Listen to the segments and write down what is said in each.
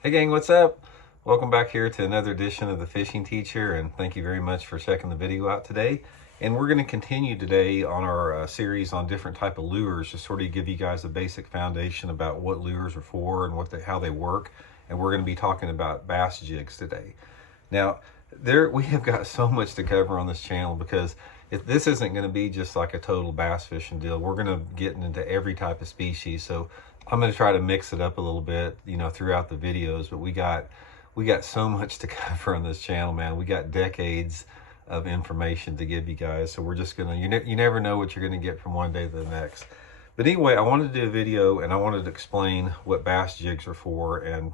Hey gang, what's up? Welcome back here to another edition of the Fishing Teacher, and thank you very much for checking the video out today. And we're going to continue today on our series on different type of lures, to sort of give you guys a basic foundation about what lures are for and how they work. And we're going to be talking about bass jigs today. Now, we have got so much to cover on this channel because this isn't going to be just like a total bass fishing deal. We're going to get into every type of species. So I'm going to try to mix it up a little bit, throughout the videos. But we got so much to cover on this channel, man. We got decades of information to give you guys. So we're just gonna, you never know what you're gonna get from one day to the next. But anyway, I wanted to do a video and I wanted to explain what bass jigs are for, and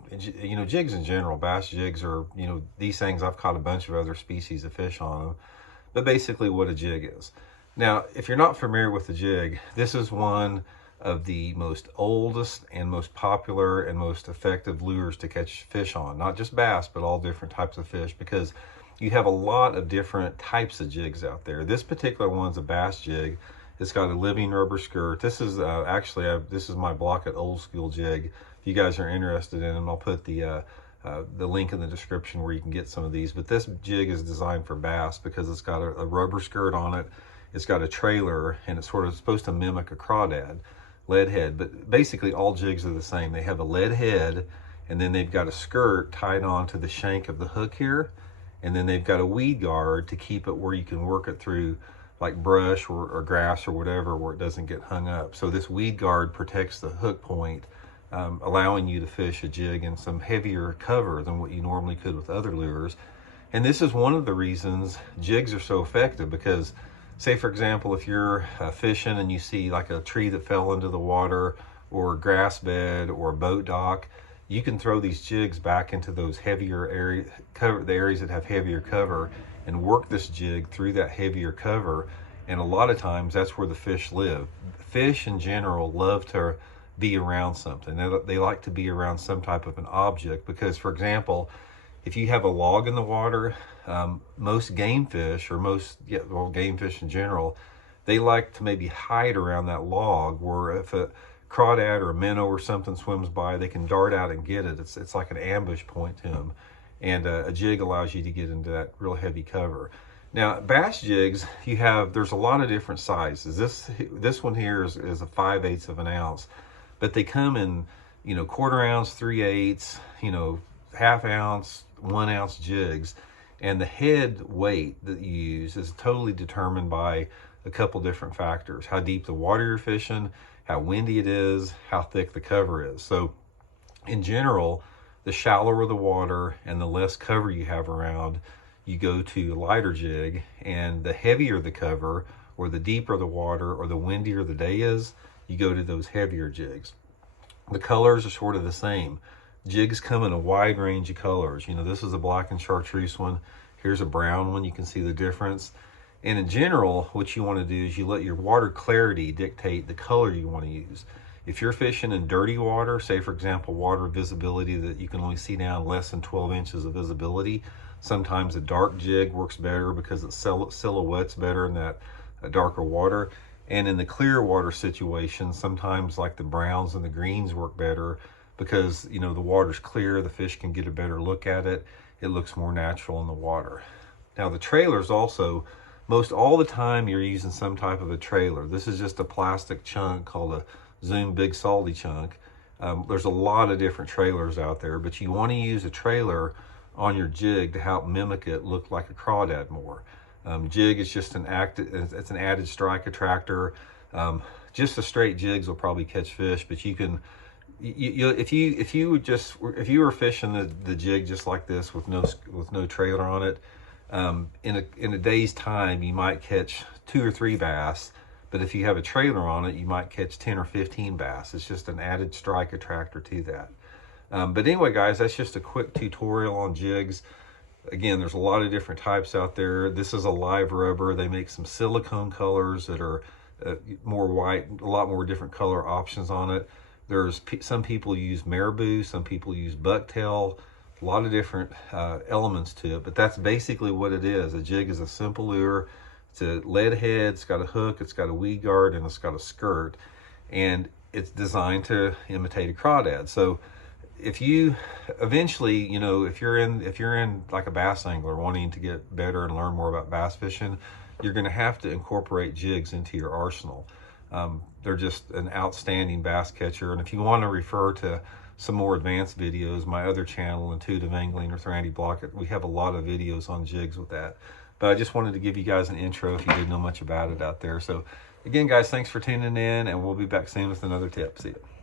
jigs in general. Bass jigs are, these things, I've caught a bunch of other species of fish on them, but basically what a jig is. Now, if you're not familiar with the jig, this is one of the most oldest and most popular and most effective lures to catch fish on. Not just bass, but all different types of fish, because you have a lot of different types of jigs out there. This particular one's a bass jig. It's got a living rubber skirt. This is this is my Block-It old school jig. If you guys are interested in them, I'll put the link in the description where you can get some of these. But this jig is designed for bass because it's got a rubber skirt on it. It's got a trailer, and it's sort of supposed to mimic a crawdad, lead head. But basically all jigs are the same. They have a lead head, and then they've got a skirt tied onto the shank of the hook here, and then they've got a weed guard to keep it where you can work it through like brush or grass or whatever, where it doesn't get hung up. So this weed guard protects the hook point, allowing you to fish a jig in some heavier cover than what you normally could with other lures. And this is one of the reasons jigs are so effective, because say for example, if you're fishing and you see like a tree that fell into the water, or a grass bed, or a boat dock, you can throw these jigs back into those heavier areas, the areas that have heavier cover, and work this jig through that heavier cover. And a lot of times that's where the fish live. Fish in general love to be around something. They like to be around some type of an object, because for example, if you have a log in the water, most game fish, or game fish in general, they like to maybe hide around that log, where if a crawdad or a minnow or something swims by, they can dart out and get it. It's like an ambush point to them. And a jig allows you to get into that real heavy cover. Now, bass jigs, there's a lot of different sizes. This one here is a 5/8 of an ounce, but they come in, quarter ounce, 3/8, half ounce, 1 ounce jigs. And the head weight that you use is totally determined by a couple different factors: how deep the water you're fishing, how windy it is, how thick the cover is. So in general, the shallower the water and the less cover you have around, you go to a lighter jig. And the heavier the cover, or the deeper the water, or the windier the day is, you go to those heavier jigs. The colors are sort of the same. Jigs come in a wide range of colors. This is a black and chartreuse one. Here's a brown one. You can see the difference. And in general, what you want to do is you let your water clarity dictate the color you want to use. If you're fishing in dirty water, say for example, water visibility that you can only see down less than 12 inches of visibility, sometimes a dark jig works better because it silhouettes better in that darker water. And in the clear water situation, sometimes like the browns and the greens work better, because the water's clear, the fish can get a better look at it. It looks more natural in the water. Now the trailers also, most all the time you're using some type of a trailer. This is just a plastic chunk called a Zoom Big Salty chunk. There's a lot of different trailers out there, but you want to use a trailer on your jig to help mimic it look like a crawdad more. Jig is just it's an added strike attractor. Just the straight jigs will probably catch fish, but you can, if you were fishing the jig just like this with no trailer on it, in a day's time you might catch 2 or 3 bass. But if you have a trailer on it, you might catch 10 or 15 bass. It's just an added strike attractor to that. But anyway, guys, that's just a quick tutorial on jigs. Again, there's a lot of different types out there. This is a live rubber. They make some silicone colors that are more white, a lot more different color options on it. Some people use marabou, some people use bucktail, a lot of different elements to it. But that's basically what it is. A jig is a simple lure. It's a lead head, it's got a hook, it's got a weed guard, and it's got a skirt. And it's designed to imitate a crawdad. So if you eventually, you know, if you're in like a bass angler wanting to get better and learn more about bass fishing, you're going to have to incorporate jigs into your arsenal. They're just an outstanding bass catcher. And if you want to refer to some more advanced videos, my other channel, Intuitive Angling with Randy Blockett, we have a lot of videos on jigs with that. But I just wanted to give you guys an intro if you didn't know much about it out there. So again, guys, thanks for tuning in, and we'll be back soon with another tip. See you.